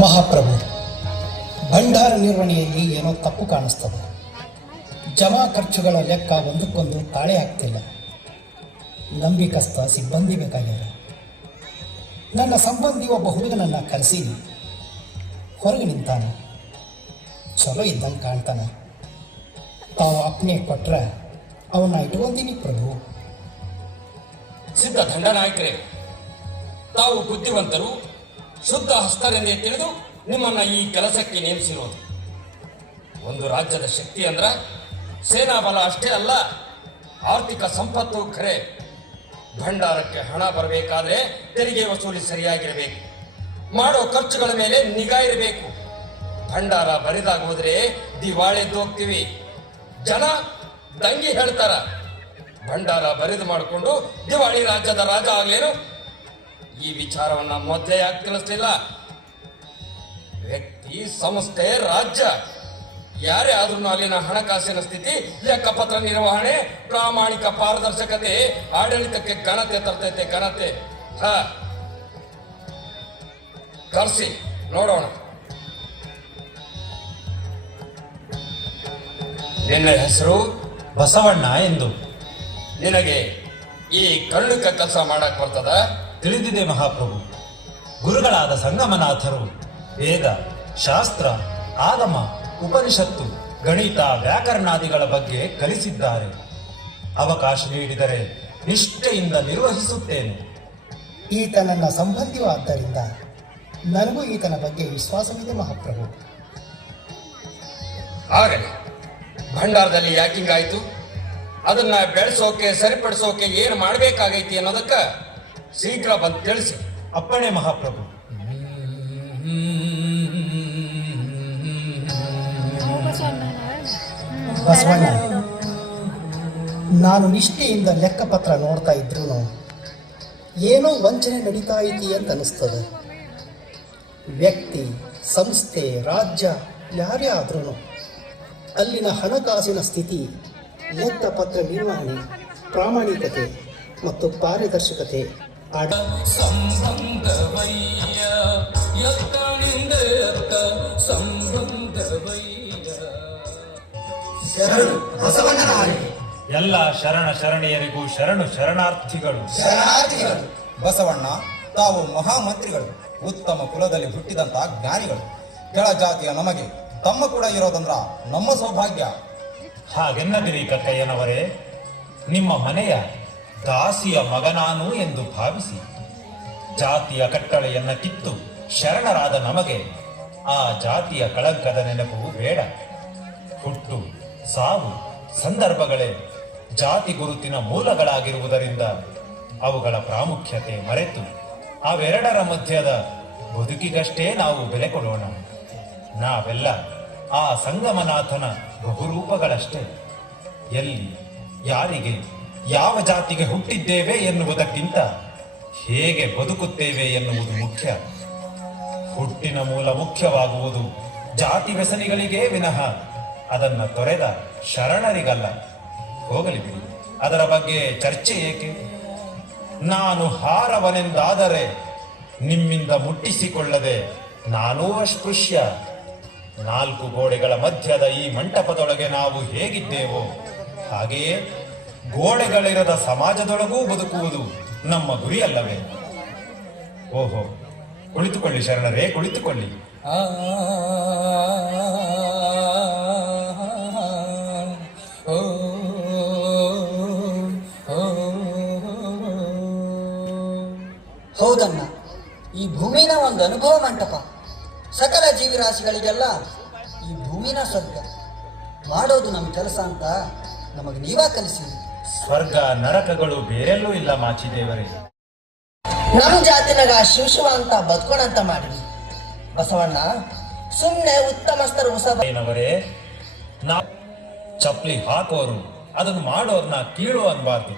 ಮಹಾಪ್ರಭು, ಭಂಡಾರ ನಿರ್ವಹಣೆಯಲ್ಲಿ ಏನೋ ತಪ್ಪು ಕಾಣಿಸ್ತದೆ. ಜಮಾ ಖರ್ಚುಗಳ ಲೆಕ್ಕ ಒಂದಕ್ಕೊಂದು ತಾಳೆ ಆಗ್ತಿಲ್ಲ. ನಂಬಿಕಸ್ಥ ಸಿಬ್ಬಂದಿ ಬೇಕಾಗ್ಯಾರ. ನನ್ನ ಸಂಬಂಧಿ ಒಬ್ಬ ಹುಡುಗನನ್ನು ಕರೆಸಿ ಹೊರಗೆ ನಿಂತಾನೆ. ಚಲೋ ಇದ್ದಂಗೆ ಕಾಣ್ತಾನೆ. ತಾವು ಅಪ್ನೆ ಕೊಟ್ರೆ ಅವನ್ನ ಇಟ್ಕೊಂತೀನಿ ಪ್ರಭು. ಸಿದ್ಧ ದಂಡನಾಯಕರೇ, ತಾವು ಬುದ್ಧಿವಂತರು, ಶುದ್ಧ ಹಸ್ತರೆಂದೇ ತಿಳಿದು ನಿಮ್ಮನ್ನ ಈ ಕೆಲಸಕ್ಕೆ ನೇಮಿಸಿರುವುದು. ಒಂದು ರಾಜ್ಯದ ಶಕ್ತಿ ಅಂದ್ರ ಸೇನಾ ಬಲ ಅಷ್ಟೇ ಅಲ್ಲ, ಆರ್ಥಿಕ ಸಂಪತ್ತು ಖರೆ. ಭಂಡಾರಕ್ಕೆ ಹಣ ಬರಬೇಕಾದ್ರೆ ತೆರಿಗೆ ವಸೂಲಿ ಸರಿಯಾಗಿರಬೇಕು. ಮಾಡೋ ಖರ್ಚುಗಳ ಮೇಲೆ ನಿಗಾ ಇರಬೇಕು. ಭಂಡಾರ ಬರಿದಾಗ ಹೋದ್ರೆ ದಿವಾಳಿದ್ದು ಹೋಗ್ತೀವಿ. ಜನ ದಂಗಿ ಹೇಳ್ತಾರ. ಭಂಡಾರ ಬರಿದು ಮಾಡಿಕೊಂಡು ದಿವಾಳಿ ರಾಜ್ಯದ ರಾಜ ಆಗ್ಲೇನು? ಈ ವಿಚಾರವನ್ನ ಮೊದಲೇ ಯಾಕೆ ತಿಳಿಸ್ಲಿಲ್ಲ? ವ್ಯಕ್ತಿ, ಸಂಸ್ಥೆ, ರಾಜ್ಯ ಯಾರೇ ಆದ್ರೂ ಅಲ್ಲಿನ ಹಣಕಾಸಿನ ಸ್ಥಿತಿ, ಲೆಕ್ಕಪತ್ರ ನಿರ್ವಹಣೆ, ಪ್ರಾಮಾಣಿಕ ಪಾರದರ್ಶಕತೆ ಆಡಳಿತಕ್ಕೆ ಘನತೆ ತರ್ತೈತೆ. ಘನತೆ ಕರ್ಸಿ ನೋಡೋಣ. ನಿನ್ನ ಹೆಸರು ಬಸವಣ್ಣ ಎಂದು. ನಿನಗೆ ಈ ಕಳ್ಳುಕ ಕೆಲಸ ಮಾಡಕ್ ಬರ್ತದ? ತಿಳಿದಿದೆ ಮಹಾಪ್ರಭು. ಗುರುಗಳಾದ ಸಂಗಮನಾಥರು ವೇದ, ಶಾಸ್ತ್ರ, ಆಗಮ, ಉಪನಿಷತ್ತು, ಗಣಿತ, ವ್ಯಾಕರಣಾದಿಗಳ ಬಗ್ಗೆ ಕಲಿಸಿದ್ದಾರೆ. ಅವಕಾಶ ನೀಡಿದರೆ ನಿಷ್ಠೆಯಿಂದ ನಿರ್ವಹಿಸುತ್ತೇನೆ. ಈತ ನನ್ನ ಸಂಬಂಧಿಯೂ ಆದ್ದರಿಂದ ನನಗೂ ಈತನ ಬಗ್ಗೆ ವಿಶ್ವಾಸವಿದೆ ಮಹಾಪ್ರಭು. ಆಗಲಿ, ಭಂಡಾರದಲ್ಲಿ ಯಾಕಿಂಗ್ ಆಯ್ತು? ಅದನ್ನ ಬೆಳೆಸೋಕೆ, ಸರಿಪಡಿಸೋಕೆ ಏನು ಮಾಡಬೇಕಾಗೈತಿ ಅನ್ನೋದಕ್ಕ ಶೀಘ್ರ ಬಂದು ತಿಳಿಸಿ. ಅಪ್ಪಣೆ ಮಹಾಪ್ರಭು. ಬಸವಣ್ಣ, ನಾನು ನಿಷ್ಠೆಯಿಂದ ಲೆಕ್ಕಪತ್ರ ನೋಡ್ತಾ ಇದ್ರು ಏನೋ ವಂಚನೆ ನಡೀತಾ ಐತಿ ಅಂತ ಅನಿಸ್ತದೆ. ವ್ಯಕ್ತಿ, ಸಂಸ್ಥೆ, ರಾಜ್ಯ ಯಾರೇ ಆದ್ರೂ ಅಲ್ಲಿನ ಹಣಕಾಸಿನ ಸ್ಥಿತಿ, ಲೆಕ್ಕಪತ್ರ ನಿರ್ವಹಣೆ, ಪ್ರಾಮಾಣಿಕತೆ ಮತ್ತು ಪಾರದರ್ಶಕತೆ ಎಲ್ಲ ಶರಣ ಶರಣೆಯರಿಗೂ ಶರಣು ಶರಣಾರ್ಥಿಗಳು. ಬಸವಣ್ಣ, ತಾವು ಮಹಾಮಂತ್ರಿಗಳು, ಉತ್ತಮ ಕುಲದಲ್ಲಿ ಹುಟ್ಟಿದಂತ ಜ್ಞಾನಿಗಳು. ಕೆಳ ಜಾತಿಯ ನಮಗೆ ತಮ್ಮ ಕೂಡ ಇರೋದಂದ್ರ ನಮ್ಮ ಸೌಭಾಗ್ಯ. ಹಾಗೆನ್ನದಿರಿ ಕಕ್ಕಯ್ಯನವರೇ. ನಿಮ್ಮ ಮನೆಯ ದಾಸಿಯ ಮಗನಾನು ಎಂದು ಭಾವಿಸಿ ಜಾತಿಯ ಕಟ್ಟಳೆಯನ್ನ ಕಿತ್ತು ಶರಣರಾದ ನಮಗೆ ಆ ಜಾತಿಯ ಕಳಂಕದ ನೆನಪು ಬೇಡ. ಹುಟ್ಟು, ಸಾವು, ಸಂದರ್ಭಗಳೇ ಜಾತಿ ಗುರುತಿನ ಮೂಲಗಳಾಗಿರುವುದರಿಂದ ಅವುಗಳ ಪ್ರಾಮುಖ್ಯತೆ ಮರೆತು ಅವೆರಡರ ಮಧ್ಯದ ಬದುಕಿಗಷ್ಟೇ ನಾವು ಬೆಲೆ ಕೊಡೋಣ. ನಾವೆಲ್ಲ ಆ ಸಂಗಮನಾಥನ ಬಹುರೂಪಗಳಷ್ಟೇ. ಎಲ್ಲಿ, ಯಾರಿಗೆ, ಯಾವ ಜಾತಿಗೆ ಹುಟ್ಟಿದ್ದೇವೆ ಎನ್ನುವುದಕ್ಕಿಂತ ಹೇಗೆ ಬದುಕುತ್ತೇವೆ ಎನ್ನುವುದು ಮುಖ್ಯ. ಹುಟ್ಟಿನ ಮೂಲ ಮುಖ್ಯವಾಗುವುದು ಜಾತಿ ವ್ಯಸನಿಗಳಿಗೇ ವಿನಃ ಅದನ್ನು ತೊರೆದ ಶರಣರಿಗಲ್ಲ. ಹೋಗಲಿ ಬಿಡಿ, ಅದರ ಬಗ್ಗೆ ಚರ್ಚೆ ಏಕೆ? ನಾನು ಹಾರವನೆಂದಾದರೆ ನಿಮ್ಮಿಂದ ಮುಟ್ಟಿಸಿಕೊಳ್ಳದೆ ನಾನೂ ಅಸ್ಪೃಶ್ಯ. ನಾಲ್ಕು ಗೋಡೆಗಳ ಮಧ್ಯದ ಈ ಮಂಟಪದೊಳಗೆ ನಾವು ಹೇಗಿದ್ದೇವೋ ಹಾಗೆಯೇ ಗೋಡೆಗಳಿರದ ಸಮಾಜದೊಳಗೂ ಬದುಕುವುದು ನಮ್ಮ ಗುರಿಯಲ್ಲವೇ? ಓಹೋ, ಕುಳಿತುಕೊಳ್ಳಿ ಶರಣರೇ, ಕುಳಿತುಕೊಳ್ಳಿ. ಹೌದಮ್ಮ, ಈ ಭೂಮಿನ ಒಂದು ಅನುಭವ ಮಂಟಪ. ಸಕಲ ಜೀವಿರಾಶಿಗಳಿಗೆಲ್ಲ ಈ ಭೂಮಿನ ಸ್ವರ್ಗ. ಮಾಡೋದು ನಮ್ಮ ಕೆಲಸ ಅಂತ ನಮಗೆ ನೀವ ಕಲಿಸಿರಿ. ಸ್ವರ್ಗ ನರಕಗಳು ಬೇರೆಲ್ಲೂ ಇಲ್ಲ ಮಾಚಿದೇವರೇ. ನಮ್ಮ ಜಾತಿನಾಗ ಶಿವ ಅಂತ ಬದುಕೋಣಂತ ಮಾಡಿರಿ. ಬಸವಣ್ಣ, ಸುಮ್ಮನೆ ಉತ್ತಮಸ್ಥರ ಏನವರೇ, ನಾವು ಚಪ್ಪಲಿ ಹಾಕೋರು ಅದನ್ನು ಮಾಡೋರ್ನ ಕೀಳು ಅನ್ಬಾರ್ದು.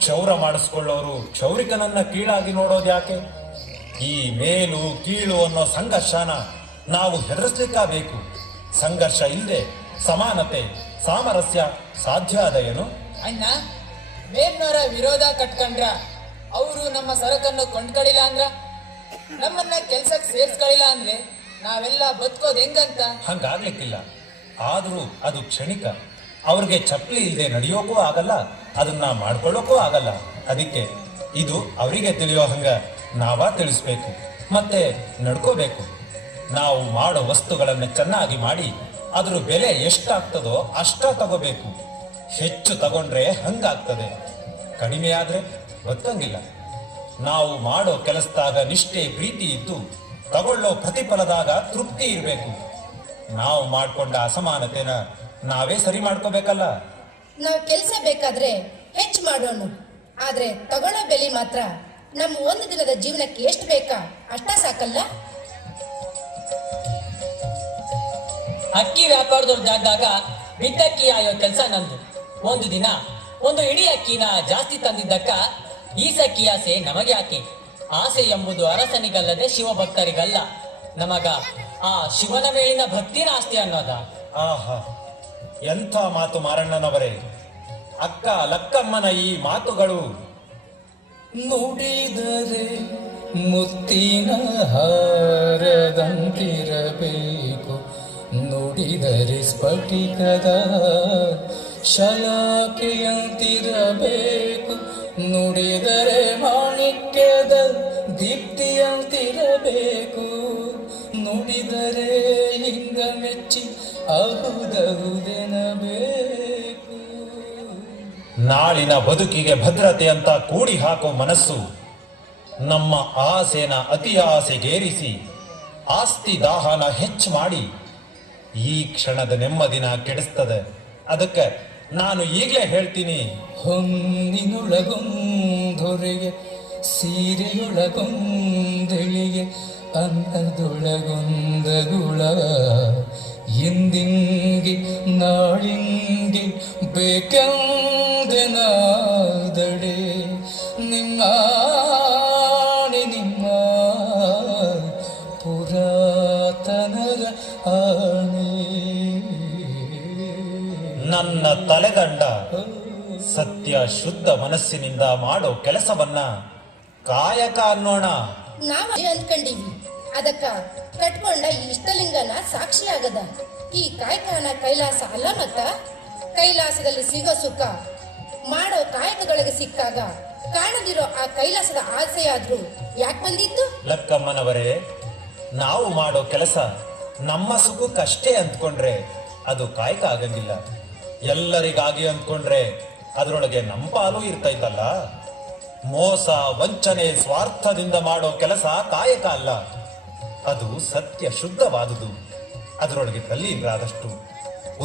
ಕ್ಷೌರ ಮಾಡಿಸ್ಕೊಳ್ಳೋರು ಕ್ಷೌರಿಕನನ್ನ ಕೀಳಾಗಿ ನೋಡೋದು ಯಾಕೆ? ಈ ಮೇಲು ಕೀಳು ಅನ್ನೋ ಸಂಘರ್ಷನ ನಾವು ಹೆದರಿಸ್ಲಿಕ್ಕಾಗಬೇಕು. ಸಂಘರ್ಷ ಇಲ್ಲದೆ ಸಮಾನತೆ ಸಾಮರಸ್ಯ ಸಾಧ್ಯ ಅದ ಏನು? ಅಣ್ಣ, ಮೇಲ್ನವರ ವಿರೋಧ ಕಟ್ಕೊಂಡ್ರ ಅವರು ನಮ್ಮ ಸರಕನ್ನು ಕೊಂಡ್ಕಳಿಲ್ಲ ಅಂದ್ರ, ನಮ್ಮನ್ನ ಕೆಲ್ಸಕ್ಕೆ ಸೇರ್ಸ್ಕಳಿಲ್ಲ ಅಂದ್ರೆ ನಾವೆಲ್ಲ ಬದುಕೋದ್ ಹೆಂಗಂತ? ಹಂಗಾಗ್ಲಿಕ್ಕಿಲ್ಲ. ಆದ್ರೂ ಅದು ಕ್ಷಣಿಕ. ಅವ್ರಿಗೆ ಚಪ್ಪಲಿ ಇಲ್ಲದೆ ನಡೆಯೋಕ್ಕೂ ಆಗಲ್ಲ, ಅದನ್ನ ಮಾಡ್ಕೊಳ್ಳೋಕ್ಕೂ ಆಗಲ್ಲ. ಅದಕ್ಕೆ ಇದು ಅವರಿಗೆ ತಿಳಿಯೋ ಹಂಗ ನಾವ ತಿಳಿಸ್ಬೇಕು, ಮತ್ತೆ ನಡ್ಕೋಬೇಕು. ನಾವು ಮಾಡೋ ವಸ್ತುಗಳನ್ನ ಚೆನ್ನಾಗಿ ಮಾಡಿ ಅದ್ರ ಬೆಲೆ ಎಷ್ಟಾಗ್ತದೋ ಅಷ್ಟ ತಗೋಬೇಕು. ಹೆಚ್ಚು ತಗೊಂಡ್ರೆ ಹಂಗಾಗ್ತದೆ, ಕಡಿಮೆ ಆದ್ರೆ ಬದುಕಂಗಿಲ್ಲ. ನಾವು ಮಾಡೋ ಕೆಲಸದಾಗ ನಿಷ್ಠೆ ಪ್ರೀತಿ ಇದ್ದು ತಗೊಳ್ಳೋ ಪ್ರತಿಫಲದಾಗ ತೃಪ್ತಿ ಇರಬೇಕು. ನಾವು ಮಾಡ್ಕೊಂಡ ಅಸಮಾನತೆನ ನಾವೇ ಸರಿ ಮಾಡ್ಕೋಬೇಕಲ್ಲ. ನಾವು ಕೆಲಸ ಬೇಕಾದ್ರೆ ಹೆಚ್ಚು ಮಾಡೋಣ, ಆದ್ರೆ ತಗೊಳ್ಳೋ ಬೆಲೆ ಮಾತ್ರ ನಮ್ಮ ಒಂದು ದಿನದ ಜೀವನಕ್ಕೆ ಎಷ್ಟು ಬೇಕಾ ಅಷ್ಟ ಸಾಕಲ್ಲ. ಅಕ್ಕಿ ವ್ಯಾಪಾರದವ್ರ ಜಾಗದಾಗ ಬಿದ್ದಕ್ಕಿ ಆಯೋ ಕೆಲಸ ನಂದು. ಒಂದು ದಿನ ಒಂದು ಇಡೀ ಅಕ್ಕಿನ ಜಾಸ್ತಿ ತಂದಿದ್ದಕ್ಕ ಈಸಕ್ಕಿ ಆಸೆ ನಮಗೆ ಯಾಕೆ? ಆಸೆ ಎಂಬುದು ಅರಸನಿಗಲ್ಲದೆ ಶಿವಭಕ್ತರಿಗಲ್ಲ. ನಮಗ ಆ ಶಿವನ ಮೇಲಿನ ಭಕ್ತಿನ ಆಸ್ತಿ ಅನ್ನೋದ. ಆಹಾ, ಎಂಥ ಮಾತು ಮಾರಣ್ಣನವರೇ! ಅಕ್ಕ ಲಕ್ಕಮ್ಮನ ಈ ಮಾತುಗಳು ನುಡಿದರೆ ಮುತ್ತಿನ ಹಾರದಂತಿರಬೇಕು, ನುಡಿದರೆ ಸ್ಫಟಿಕದ ಶಲಾಕೆಯಂತಿರಬೇಕು, ನುಡಿದರೆ ಮಾಣಿಕ್ಯದ ದೀಪ್ತಿಯಂತಿರಬೇಕು, ನುಡಿದರೆ ಹಿಂಗ ಮೆಚ್ಚಿ ಅಹುದಹುದೆನಬೇಕು. ನಾಳಿನ ಬದುಕಿಗೆ ಭದ್ರತೆ ಅಂತ ಕೂಡಿ ಹಾಕೋ ಮನಸ್ಸು ನಮ್ಮ ಆಸೆನ ಅತಿ ಆಸೆಗೇರಿಸಿ ಆಸ್ತಿ ದಾಹನ ಹೆಚ್ಚು ಮಾಡಿ ಈ ಕ್ಷಣದ ನೆಮ್ಮದಿನ ಕೆಡಿಸ್ತದೆ. ಅದಕ್ಕೆ ನಾನು ಈಗಲೇ ಹೇಳ್ತೀನಿ, ಹೊನ್ನಿನೊಳಗೊಂದೊರೆಗೆ ಸೀರೆಯೊಳಗೊಂದೆಳಿಗೆ ಅನ್ನದೊಳಗೊಂದಗುಳ ಎಂದಿಂಗೆ ನಾಳಿಂಗೆ ಬೇಕೆಂದೆನಾದಡೆ ನಿಮ್ಮ ನಿಮ್ಮ ಪುರಾತನರ ಆಣೆ. ನನ್ನ ತಲೆದಂಡ ಸತ್ಯ ಶುದ್ಧ ಮನಸ್ಸಿನಿಂದ ಮಾಡೋ ಕೆಲಸವನ್ನ ಕಾಯಕ ಅನ್ನೋಣ. ನಾವು ಅಂದ್ಕೊಂಡಿವಿ, ಅದಕ್ಕ ಕಟ್ಕೊಂಡ ಈ ಇಷ್ಟಲಿಂಗನ ಸಾಕ್ಷಿ ಆಗದ. ಈ ಕಾಯಕನ ಕೈಲಾಸ ಅಲ್ಲ ಮತ್ತ. ಕೈಲಾಸದಲ್ಲಿ ಸಿಗೋ ಸುಖ ಮಾಡೋ ಕಾಯಕಗಳಿಗೆ ಸಿಕ್ಕಾಗ ಕಾಣದಿರೋ ಆ ಕೈಲಾಸದ ಆಸೆಯಾದ್ರೂ ಯಾಕೆ ಬಂದಿತ್ತು? ಲಕ್ಕಮ್ಮನವರೇ, ನಾವು ಮಾಡೋ ಕೆಲಸ ನಮ್ಮ ಸುಖಕ್ಕಷ್ಟೇ ಅಂದ್ಕೊಂಡ್ರೆ ಅದು ಕಾಯಕ ಆಗಂಗಿಲ್ಲ. ಎಲ್ಲರಿಗಾಗಿ ಅಂದ್ಕೊಂಡ್ರೆ ಅದರೊಳಗೆ ನಮ್ಮ ಪಾಲು ಇರ್ತೈತಲ್ಲ. ಮೋಸ ವಂಚನೆ ಸ್ವಾರ್ಥದಿಂದ ಮಾಡೋ ಕೆಲಸ ಕಾಯಕ ಅಲ್ಲ, ಅದು ಸತ್ಯ ಶುದ್ಧವಾದುದು. ಅದರೊಳಗೆ ತಲ್ಲೀರಾದಷ್ಟು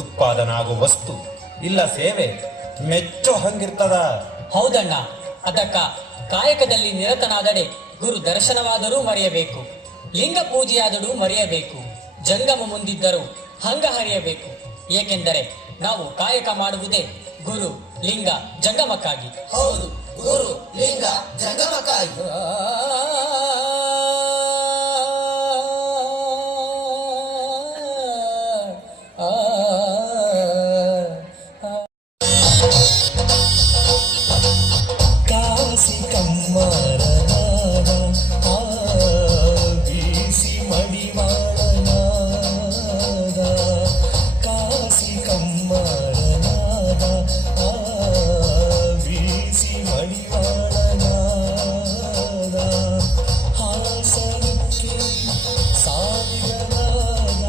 ಉತ್ಪಾದನಾಗೋ ವಸ್ತು ಇಲ್ಲ ಸೇವೆ ಮೆಚ್ಚೋ ಹಂಗಿರ್ತದ. ಹೌದಣ್ಣ, ಅದಕ್ಕ ಕಾಯಕದಲ್ಲಿ ನಿರತನಾದಡೆ ಗುರು ದರ್ಶನವಾದರೂ ಮರೆಯಬೇಕು, ಲಿಂಗ ಪೂಜೆಯಾದರೂ ಮರೆಯಬೇಕು, ಜಂಗಮ ಮುಂದಿದ್ದರೂ ಹಂಗ ಹರಿಯಬೇಕು. ಏಕೆಂದರೆ ನಾವು ಕಾಯಕ ಮಾಡುವುದೇ ಗುರು ಲಿಂಗ ಜಂಗಮಕ್ಕಾಗಿ. ಹೌದು, ಗುರು ಲಿಂಗ ಜಂಗಮಕ್ಕಾಗಿ. ಕಾಸಿ ಕಮ್ಮರನಾದ ಬೀಸಿ ಮಡಿವಾಳನಾದ, ಕಾಸಿ ಕಮ್ಮರನಾದ ಬೀಸಿ ಮಡಿವಾಳನಾದ, ಹಾಸನಕ್ಕೆ ಸಾರಿಗನಾದ,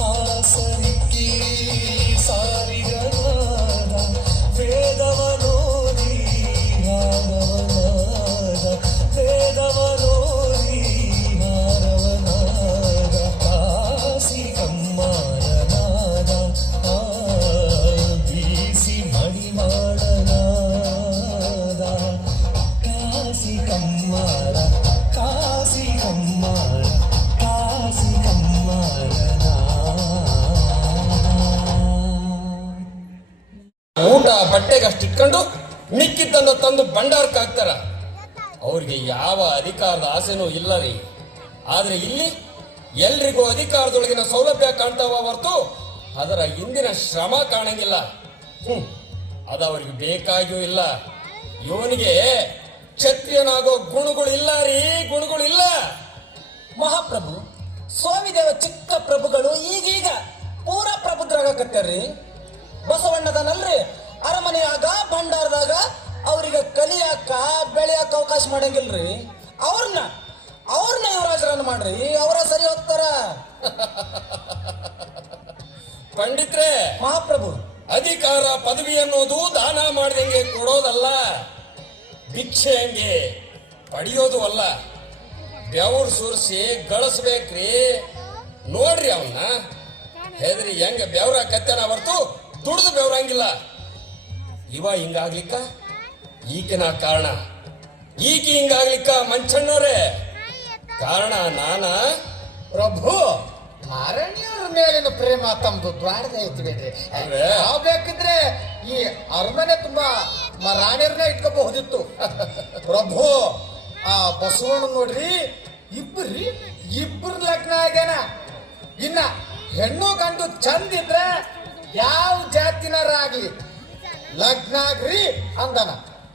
ಹಾಸನಕ್ಕೆ ಸಾರಿಗನಾದ, ವೇದವನೋದಿ ನಾರವನಾದ, ವೇದವನೋದಿ ನಾರವನಾದ, ಕಾಸಿ ಕಮ್ಮಾರನಾದ ಬೀಸಿ ಮಡಿವಾಳನಾದ, ಕಾಸಿ ಕಮ್ಮಾರ, ಕಾಸಿ ಕಮ್ಮಾರ, ಕಾಸಿ ಕಮ್ಮಾರನಾದ. ಊಟ ಬಟ್ಟೆಗಷ್ಟು ಇಟ್ಕೊಂಡು ಮಿಕ್ಕಿದ್ದನ್ನು ತಂದು ಭಂಡಾರಕ್ಕೆ ಹಾಕ್ತಾರ. ಅವ್ರಿಗೆ ಯಾವ ಅಧಿಕಾರದ ಆಸೆನೂ ಇಲ್ಲ ರೀ. ಆದ್ರೆ ಇಲ್ಲಿ ಎಲ್ರಿಗೂ ಅಧಿಕಾರದೊಳಗಿನ ಸೌಲಭ್ಯ ಕಾಣ್ತಾವ ಹೊರತು ಅದರ ಹಿಂದಿನ ಶ್ರಮ ಕಾಣಂಗಿಲ್ಲ. ಅದು ಅವ್ರಿಗೆ ಬೇಕಾಗಿಯೂ ಇಲ್ಲ. ಇವನಿಗೆ ಕ್ಷತ್ರಿಯನಾಗೋ ಗುಣಗಳಿಲ್ಲ ರೀ, ಗುಣಗಳಿಲ್ಲ. ಮಹಾಪ್ರಭು, ಸ್ವಾಮಿದೇವ ಚಿಕ್ಕ ಪ್ರಭುಗಳು ಈಗೀಗ ಪೂರಾ ಪ್ರಬುದ್ಧರಾಗಕತ್ತಾರ್ರಿ. ಬಸವಣ್ಣದನಲ್ರಿ ಅರಮನೆಯಾಗ ಭಂಡಾರದಾಗ ಅವ್ರಿಗೆ ಕಲಿಯಾಕ ಬೆಳೆಯಾಕ ಅವಕಾಶ ಮಾಡಂಗಿಲ್ರಿ. ಅವ್ರನ್ನ ಯುವರಾಜರನ್ನ ಮಾಡ್ರಿ, ಅವರ ಸರಿ ಹೋಗ್ತಾರ. ಪಂಡಿತ್ರೆ, ಮಹಾಪ್ರಭು, ಅಧಿಕಾರ ಪದವಿ ಅನ್ನೋದು ದಾನ ಮಾಡಿದಂಗೆ ಕೊಡೋದಲ್ಲ, ಭಿಕ್ಷೆ ಹಂಗೆ ಪಡೆಯೋದು ಅಲ್ಲ. ಬೆವರು ಸುರಿಸಿ ಗಳಿಸ್ಬೇಕ್ರಿ. ನೋಡ್ರಿ ಅವನ್ನ ಹೆದ್ರಿ ಹೆಂಗ ಬೆವರ ಕತ್ತನ ಹೊರತು ದುಡ್ದು ಬೆವರಂಗಿಲ್ಲ. ಇವ ಹಿಂಗಾಗ್ಲಿಕ್ಕ ಈಗಿನ ಕಾರಣ, ಈಗ ಹಿಂಗಾಗ್ಲಿಕ್ಕ ಮಂಚಣ್ಣವ್ರೆ ಕಾರಣ ನಾನ. ಪ್ರಭು, ನಾರಾಯಣಿಯವ್ರ ಮೇಲಿನ ಪ್ರೇಮ ತಮ್ದು ದ್ವಾಡದೆ ಐತಿ ಬಿಡ್ರಿ. ನಾವ್ ಬೇಕಿದ್ರೆ ಈ ಅರಮನೆ ತುಂಬಾ ರಾಣಿಯರ್ನ ಇಟ್ಕೋಬಹುದಿತ್ತು. ಪ್ರಭು, ಆ ಬಸವಣ್ಣ ನೋಡ್ರಿ, ಇಬ್ಬರು ಲಗ್ನ ಆಗ್ಯಾನ. ಇನ್ನ ಹೆಣ್ಣು ಗಂಡು ಚಂದ ಇದ್ರೆ ಯಾವ ಜಾತಿನಾರ ಆಗ್ಲಿ ಲಗ್ನ ಆಗ್ರಿ ಅಂದನ.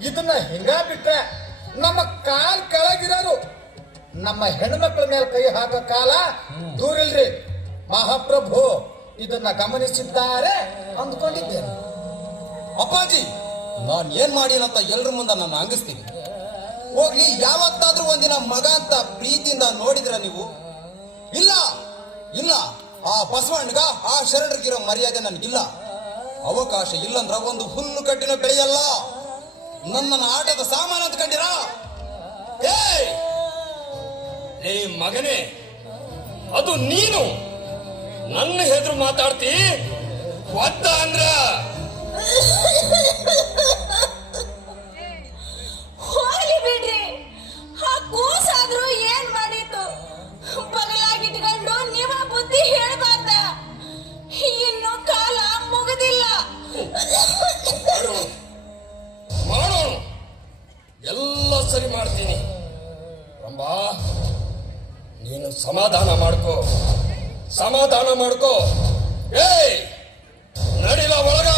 ಇದನ್ನ ಹಿಂಗ ಬಿಟ್ರೆ ನಮ್ಮ ಕಾಲ್ ಕೆಳಗಿರೋರು ನಮ್ಮ ಹೆಣ್ಮಕ್ಳ ಮೇಲೆ ಕೈ ಹಾಕೋ ಕಾಲ ದೂರಿಲ್ರಿ. ಮಹಾಪ್ರಭು ಇದನ್ನ ಗಮನಿಸಿದ್ದಾರೆ ಅಂದ್ಕೊಂಡಿದ್ದೇನೆ. ಅಪ್ಪಾಜಿ, ನಾನ್ ಏನ್ ಮಾಡೀನಂತ ಎಲ್ರ ಮುಂದೆ ನಾನು ಅಂಗಿಸ್ತೀನಿ. ಹೋಗ್ಲಿ, ಯಾವತ್ತಾದ್ರೂ ಒಂದಿನ ಮಗ ಅಂತ ಪ್ರೀತಿಯಿಂದ ನೋಡಿದ್ರ ನೀವು? ಇಲ್ಲ ಇಲ್ಲ, ಆ ಬಸವಣ್ಣಗ ಆ ಶರಣರಿಗಿರೋ ಮರ್ಯಾದೆ ನನ್ಗಿಲ್ಲ. ಅವಕಾಶ ಇಲ್ಲಂದ್ರ ಒಂದು ಹುಲ್ಲು ಕಟ್ಟಿನ ಬೆಳೆಯಲ್ಲ. ನನ್ನನ್ನು ಆಟದ ಸಾಮಾನು ಅಂದ್ಕೊಂಡಿರ? ಏ ಮಗನೇ, ಅದು ನೀನು ನನ್ನ ಹೆದ್ರು ಮಾತಾಡ್ತಿ ಒತ್ತ ಅಂದ್ರ? ಹೋಗ್ಲಿ ಬಿಡ್ರಿ, ಆ ಕೂಸಾದ್ರೂ ಏನ್ ಮಾಡಿತ್ತು? ಬಗಲಾಗಿಟ್ಕೊಂಡು ನೀವ ಬುದ್ಧಿ ಹೇಳ್ಬಾರ್ದ? ಇನ್ನು ಕಾಲ ಮುಗಿದಿಲ್ಲ. ಮಾಡೋಣ, ಎಲ್ಲ ಸರಿ ಮಾಡ್ತೀನಿ. ರಂಬಾ, ನೀನು ಸಮಾಧಾನ ಮಾಡ್ಕೋ. ಏಯ್, ನಡಿಲ ಒಳಗ.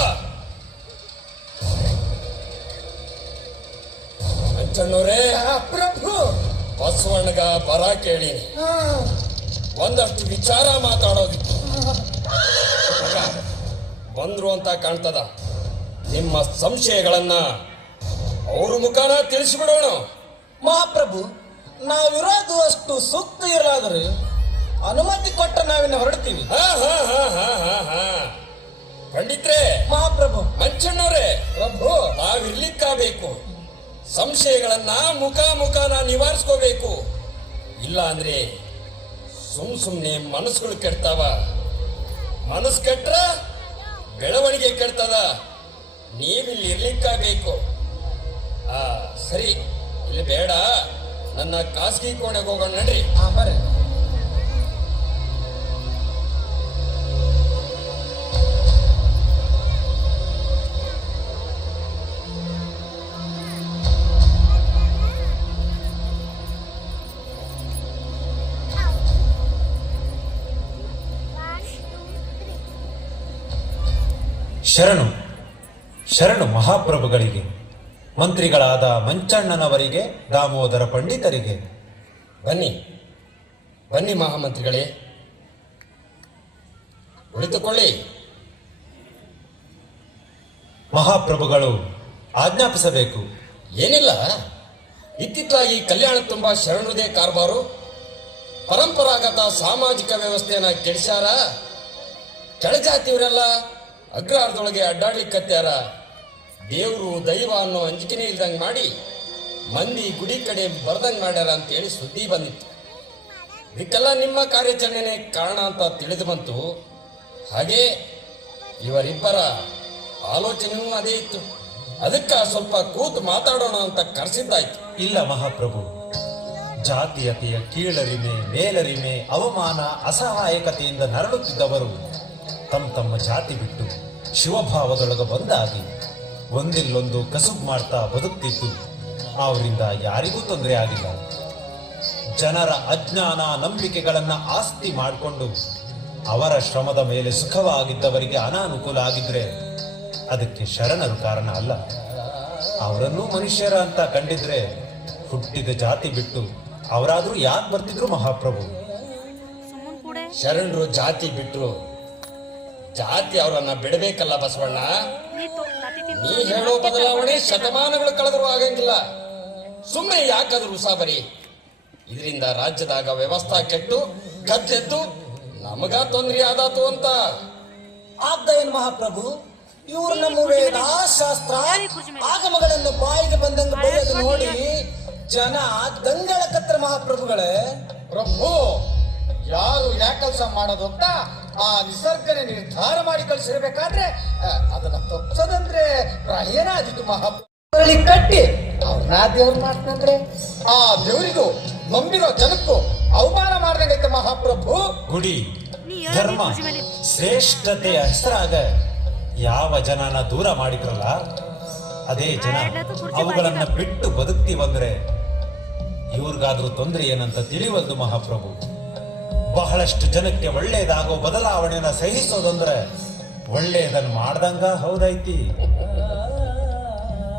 ಮಂಚಣ್ಣವ್ರೇ, ಪ್ರಭು, ಬಸವಣ್ಣಗ ಬರ ಕೇಳಿ ಒಂದಷ್ಟು ವಿಚಾರ ಮಾತಾಡೋದಿತ್ತು. ಬಂದ್ರು ಅಂತ ಕಾಣ್ತದ. ನಿಮ್ಮ ಸಂಶಯಗಳನ್ನ ಅವ್ರ ಮುಖಾನ ತಿಳಿಸ್ಬಿಡೋಣ. ಮಹಾಪ್ರಭು, ನಾವಿರೋದು ಅಷ್ಟು ಸೂಕ್ತ ಇರಲಾದ್ರೆ ಅನುಮತಿ ಕೊಟ್ಟ ನಾವಿನ್ನ ಹೊರಡ್ತೀವಿ. ಪಂಡಿತ್ರೆ, ಮಹಾಪ್ರಭು, ಮಂಚಣ್ಣವ್ರೆ, ಪ್ರಭು, ನಾವಿರ್ಲಿಕ್ಕಾಗಬೇಕು. ಸಂಶಯಗಳನ್ನ ಮುಖಾನ ನಿವಾರಿಸ್ಕೋಬೇಕು. ಇಲ್ಲ ಅಂದ್ರೆ ಸುಮ್ನೆ ಮನಸ್ಸುಗಳು ಕೆಡ್ತಾವ. ಮನಸ್ಸು ಕೆಟ್ರ ಬೆಳವಣಿಗೆ ಕೆಡ್ತದ. ನೀವಿಲ್ಲಿ ಇರ್ಲಿಕ್ಕಾಗಬೇಕು. ಸರಿ, ಇಲ್ಲಿ ಬೇಡ, ನನ್ನ ಖಾಸಗಿ ಕೋಣೆಗೆ ಹೋಗೋಣ ನಡ್ರಿ. ಬರ್ರಿ. ಶರಣು ಮಹಾಪ್ರಭುಗಳಿಗೆ, ಮಂತ್ರಿಗಳಾದ ಮಂಚಣ್ಣನವರಿಗೆ, ದಾಮೋದರ ಪಂಡಿತರಿಗೆ. ಬನ್ನಿ ಮಹಾಮಂತ್ರಿಗಳೇ, ಕುಳಿತುಕೊಳ್ಳಿ. ಮಹಾಪ್ರಭುಗಳು ಆಜ್ಞಾಪಿಸಬೇಕು. ಏನಿಲ್ಲ, ಇತ್ತಿತ್ತಲಾಗಿ ಕಲ್ಯಾಣ ತುಂಬಾ ಶರಣರದೇ ಕಾರ್ಬಾರು. ಪರಂಪರಾಗತ ಸಾಮಾಜಿಕ ವ್ಯವಸ್ಥೆಯನ್ನ ಕೆಡಿಸ್ಯಾರ. ಕೆಳಜಾತಿಯವರೆಲ್ಲ ಅಗ್ರಹಾರದೊಳಗೆ ಅಡ್ಡಾಡ್ಲಿಕ್ಕತ್ಯಾರ. ದೇವರು ದೈವ ಅನ್ನೋ ಅಂಜಿಕೆನೇ ಇಲ್ದಂಗೆ ಮಾಡಿ ಮಂದಿ ಗುಡಿ ಕಡೆ ಬರ್ದಂಗೆ ಮಾಡ್ಯಾರ ಅಂತೇಳಿ ಸುದ್ದಿ ಬಂದಿತ್ತು. ಇದಕ್ಕೆಲ್ಲ ನಿಮ್ಮ ಕಾರ್ಯಾಚರಣೆನೇ ಕಾರಣ ಅಂತ ತಿಳಿದು ಬಂತು. ಹಾಗೆ ಇವರಿಬ್ಬರ ಆಲೋಚನೆಯೂ ಅದೇ ಇತ್ತು. ಅದಕ್ಕೆ ಸ್ವಲ್ಪ ಕೂತು ಮಾತಾಡೋಣ ಅಂತ ಕರೆಸಿದ್ದಾಯ್ತು. ಇಲ್ಲ ಮಹಾಪ್ರಭು, ಜಾತೀಯತೆಯ ಕೀಳರಿಮೆ, ಮೇಲರಿಮೆ, ಅವಮಾನ, ಅಸಹಾಯಕತೆಯಿಂದ ನರಳುತ್ತಿದ್ದವರು ತಮ್ಮ ಜಾತಿ ಬಿಟ್ಟು ಶಿವಭಾವದೊಳಗೆ ಬಂದಾಗಿ ಒಂದಿಲ್ಲೊಂದು ಕಸುಬು ಮಾಡ್ತಾ ಬದುಕ್ತಿದ್ದು ಅವರಿಂದ ಯಾರಿಗೂ ತೊಂದರೆ ಆಗಿಲ್ಲ. ಜನರ ಅಜ್ಞಾನ ನಂಬಿಕೆಗಳನ್ನ ಆಸ್ತಿ ಮಾಡಿಕೊಂಡು ಅವರ ಶ್ರಮದ ಮೇಲೆ ಸುಖವಾಗಿದ್ದವರಿಗೆ ಅನಾನುಕೂಲ ಆಗಿದ್ರೆ ಅದಕ್ಕೆ ಶರಣರು ಕಾರಣ ಅಲ್ಲ. ಅವರನ್ನೂ ಮನುಷ್ಯರ ಅಂತ ಕಂಡಿದ್ರೆ ಹುಟ್ಟಿದ ಜಾತಿ ಬಿಟ್ಟು ಅವರಾದ್ರೂ ಯಾಕೆ ಬರ್ತಿದ್ರು ಮಹಾಪ್ರಭು? ಶರಣರು ಜಾತಿ ಬಿಟ್ರು, ಜಾತಿ ಅವರನ್ನ ಬಿಡಬೇಕಲ್ಲ ಬಸವಣ್ಣ. ನೀ ಹೇಳೋ ಬದಲಾವಣೆ ಶತಮಾನಗಳು ಕಳೆದರೂ ಆಗಂಗಿಲ್ಲ. ಸುಮ್ಮನೆ ಯಾಕಾದ್ರೂ ಉಸಾಬರಿ? ಇದರಿಂದ ರಾಜ್ಯದಾಗ ವ್ಯವಸ್ಥಾ ಕೆಟ್ಟು ಗದ್ದೆದ್ದು ನಮಗ ತೊಂದರೆ ಆದಾತು ಅಂತ. ಆದ್ದ ಏನ್ ಮಹಾಪ್ರಭು, ಇವರು ನಮ್ಮ ವೇದ ಶಾಸ್ತ್ರ ಆಗಮಗಳನ್ನು ಬಾಯಿಗೆ ಬಂದಂಗ ಬರೆಯೋದು ನೋಡಿ ಜನ ದಂಗಳ ಕತ್ರ ಮಹಾಪ್ರಭುಗಳೇ. ಪ್ರಭು, ಯಾರು ಯಾಕೆ ಕೆಲಸ ಮಾಡೋದು ಅಂತ ಆ ನಿಸರ್ಗನೆ ನಿರ್ಧಾರ ಮಾಡಿ ಕಳಿಸಿರ್ಬೇಕಾದ್ರೆ ಅದನ್ನ ತಪ್ಸೋದಂದ್ರೆ ಏನಾದಿತ್ತು ಮಹಾಪ್ರಭು? ಕಟ್ಟಿ ಅವ್ರನ್ನ ದೇವ್ರ ಮಾಡ್ತಂದ್ರೆ ಆ ದೇವರಿಗೂ ನಂಬಿರೋ ಜನಕ್ಕೂ ಅವಮಾನ ಮಾಡ್ದಂಗೈತೆ ಮಹಾಪ್ರಭು. ಗುಡಿ ಧರ್ಮ ಶ್ರೇಷ್ಠತೆಯ ಹೆಸರಾಗ ಯಾವ ಜನನ ದೂರ ಮಾಡಿದ್ರಲ್ಲ, ಅದೇ ಜನ ಅವುಗಳನ್ನ ಬಿಟ್ಟು ಬದುಕ್ತೀವಂದ್ರೆ ಇವ್ರಿಗಾದ್ರೂ ತೊಂದರೆ ಏನಂತ ತಿಳಿವಲ್ದು ಮಹಾಪ್ರಭು. ಬಹಳಷ್ಟು ಜನಕ್ಕೆ ಒಳ್ಳೇದಾಗೋ ಬದಲಾವಣೆನ ಸಹಿಸೋದಂದ್ರೆ ಒಳ್ಳೇದನ್ನ ಮಾಡ್ದಂಗ ಹೌದೈತಿ.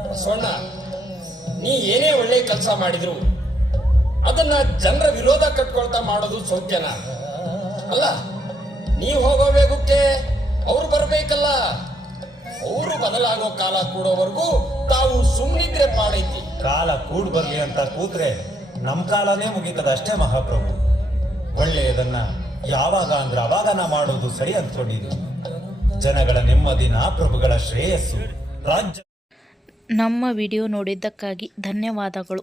ಬಸವಣ್ಣ, ನೀ ಏನೇ ಒಳ್ಳೆ ಕೆಲಸ ಮಾಡಿದ್ರು ಅದನ್ನ ಜನರ ವಿರೋಧ ಕಟ್ಕೊಳ್ತಾ ಮಾಡೋದು ಸೌಖ್ಯನ ಅಲ್ಲ. ನೀ ಹೋಗೋ ವೇಗಕ್ಕೆ ಅವ್ರು ಬರ್ಬೇಕಲ್ಲ. ಅವರು ಬದಲಾಗೋ ಕಾಲ ಕೂಡೋವರೆಗೂ ತಾವು ಸುಮ್ಮನಿದ್ರೆ ಪಾಡೈತಿ. ಕಾಲ ಕೂಡ್ ಬರ್ಲಿ ಅಂತ ಕೂತ್ರೆ ನಮ್ ಕಾಲನೇ ಮುಗೀತದ ಅಷ್ಟೇ ಮಹಾಪ್ರಭು. ಒಳ್ಳೆಯದನ್ನ ಯಾವಾಗ ಅಂದ್ರೆ ಅವಾಗ ನಾ ಮಾಡೋದು ಸರಿ ಅಂದ್ಕೊಂಡಿದ್ದು. ಜನಗಳ ನೆಮ್ಮದಿನ ಪ್ರಭುಗಳ ಶ್ರೇಯಸ್ಸು ರಾಜ್ಯ. ನಮ್ಮ ವಿಡಿಯೋ ನೋಡಿದ್ದಕ್ಕಾಗಿ ಧನ್ಯವಾದಗಳು.